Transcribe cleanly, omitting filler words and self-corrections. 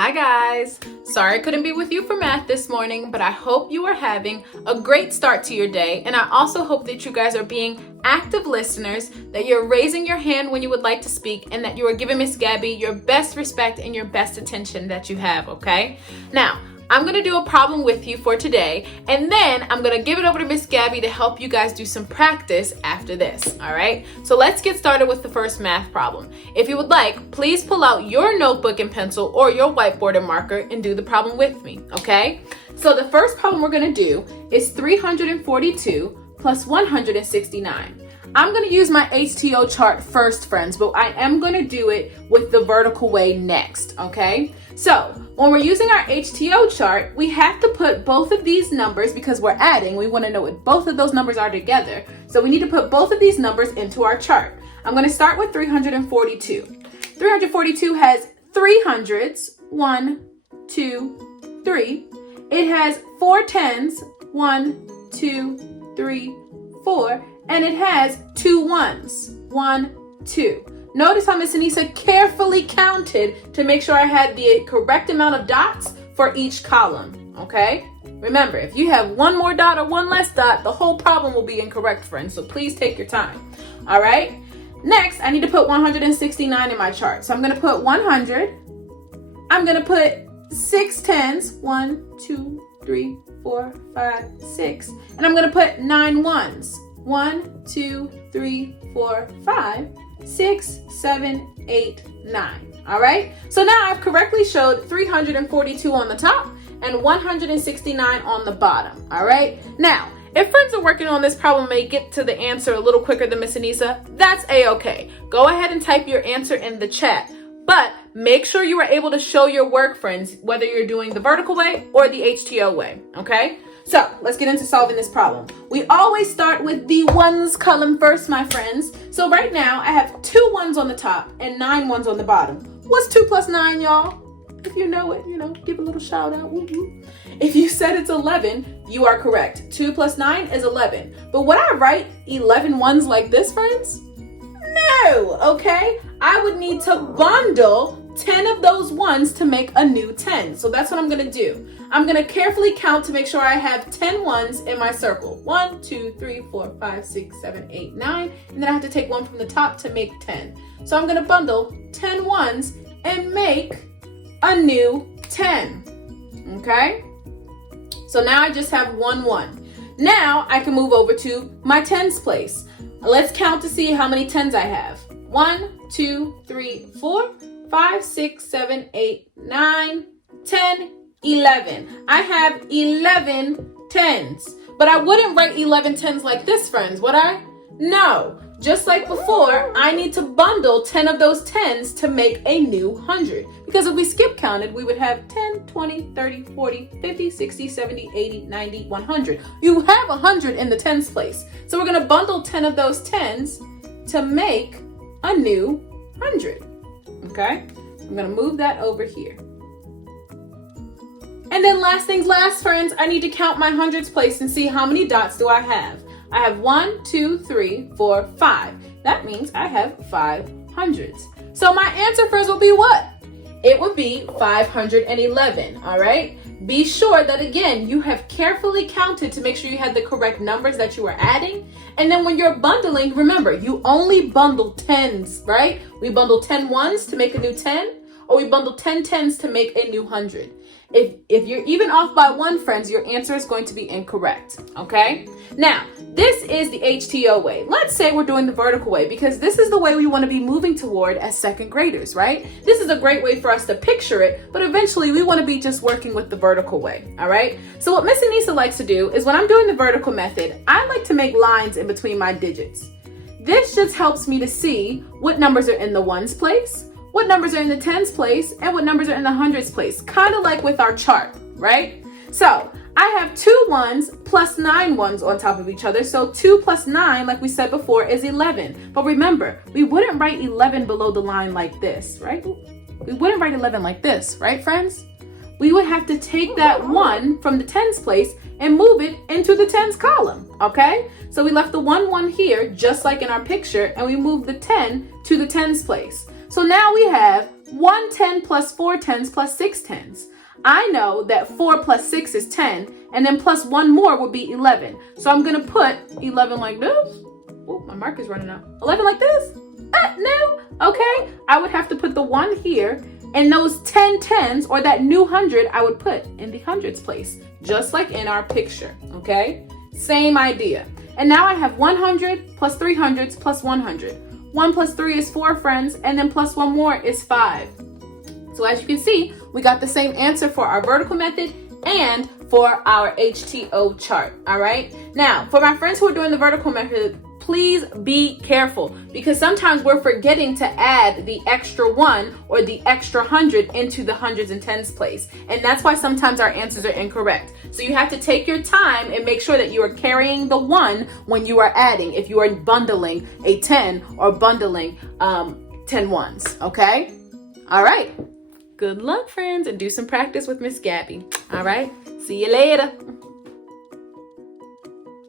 Hi guys! Sorry I couldn't be with you for math this morning, but I hope you are having a great start to your day, and I also hope that you guys are being active listeners, that you're raising your hand when you would like to speak, and that you are giving Miss Gabby your best respect and your best attention that you have, okay? Now, I'm going to do a problem with you for today, and then I'm going to give it over to Miss Gabby to help you guys do some practice after this, all right? So let's get started with the first math problem. If you would like, please pull out your notebook and pencil or your whiteboard and marker and do the problem with me, okay? So the first problem we're going to do is 342 plus 169. I'm going to use my HTO chart first, friends, but I am going to do it with the vertical way next, okay? So when we're using our HTO chart, we have to put both of these numbers, because we're adding, we want to know what both of those numbers are together. So we need to put both of these numbers into our chart. I'm going to start with 342. 342 has 3 hundreds, 1, 2, 3. It has 4 tens, 1, 2, 3, 4. And it has 2 ones, 1, 2. Notice how Miss Anissa carefully counted to make sure I had the correct amount of dots for each column, okay? Remember, if you have one more dot or one less dot, the whole problem will be incorrect, friends, so please take your time, all right? Next, I need to put 169 in my chart. So I'm gonna put 100, I'm gonna put 6 tens, 1, 2, 3, 4, 5, 6, and I'm gonna put 9 ones, 1, 2, 3, 4, 5, 6, 7, 8, 9. All right, so now I've correctly showed 342 on the top and 169 on the bottom. All right, now if friends are working on this problem may get to the answer a little quicker than Miss Anissa, that's a-okay. Go ahead and type your answer in the chat, but make sure you are able to show your work, friends, whether you're doing the vertical way or the HTO way, okay? So let's get into solving this problem. We always start with the ones column first, my friends. So right now I have 2 ones on the top and 9 ones on the bottom. What's 2 plus 9, y'all? If you know it, give a little shout out. Woo-hoo. If you said it's 11, you are correct. 2 plus 9 is 11. But would I write 11 ones like this, friends? No, okay? I would need to bundle 10 of those ones to make a new 10. So that's what I'm gonna do. I'm gonna carefully count to make sure I have 10 ones in my circle. 1, 2, 3, 4, 5, 6, 7, 8, 9. And then I have to take one from the top to make 10. So I'm gonna bundle 10 ones and make a new 10, okay? So now I just have 1 1. Now I can move over to my tens place. Let's count to see how many 10s I have. 1, 2, 3, 4, 5, 6, 7, 8, 9, 10, 11. I have 11 tens, but I wouldn't write 11 tens like this, friends, would I? No. Just like before, I need to bundle 10 of those tens to make a new 100. Because if we skip counted, we would have 10, 20, 30, 40, 50, 60, 70, 80, 90, 100. You have 100 in the tens place. So we're going to bundle 10 of those tens to make a new 100. Okay? I'm going to move that over here. And then last things last, friends, I need to count my hundreds place and see how many dots do I have. I have 1, 2, 3, 4, 5. That means I have 5 hundreds. So my answer, friends, will be what? It would be 511, all right? Be sure that, again, you have carefully counted to make sure you had the correct numbers that you are adding. And then when you're bundling, remember, you only bundle tens, right? We bundle 10 ones to make a new 10, or we bundle 10 tens to make a new 100. If you're even off by 1, friends, your answer is going to be incorrect, okay? Now, this is the HTO way. Let's say we're doing the vertical way, because this is the way we want to be moving toward as second graders, right? This is a great way for us to picture it, but eventually we want to be just working with the vertical way, all right? So what Miss Anissa likes to do is when I'm doing the vertical method, I like to make lines in between my digits. This just helps me to see what numbers are in the ones place, what numbers are in the tens place, and what numbers are in the hundreds place, kind of like with our chart, right? So I have 2 ones plus 9 ones on top of each other. So 2 plus 9, like we said before, is 11. But remember, we wouldn't write 11 below the line like this, right? We wouldn't write 11 like this, right, friends? We would have to take that 1 from the tens place and move it into the tens column, okay? So we left the 1, 1 here, just like in our picture, and we moved the 10 to the tens place. So now we have 1 10 plus 4 10s plus 6 10s. I know that 4 plus 6 is 10, and then plus 1 more would be 11. So I'm going to put 11 like this. Oh, my marker's running out. 11 like this? No. Okay. I would have to put the 1 here, and those 10 10s, or that new 100, I would put in the hundreds place, just like in our picture. Okay? Same idea. And now I have 100 plus 300s plus 100. 1 plus 3 is 4, friends, and then plus 1 more is 5. So as you can see, we got the same answer for our vertical method and for our HTO chart, all right? Now, for my friends who are doing the vertical method, please be careful, because sometimes we're forgetting to add the extra 1 or the extra 100 into the hundreds and tens place. And that's why sometimes our answers are incorrect. So you have to take your time and make sure that you are carrying the 1 when you are adding, if you are bundling a 10 or bundling 10 ones, okay? All right. Good luck, friends, and do some practice with Miss Gabby. All right. See you later.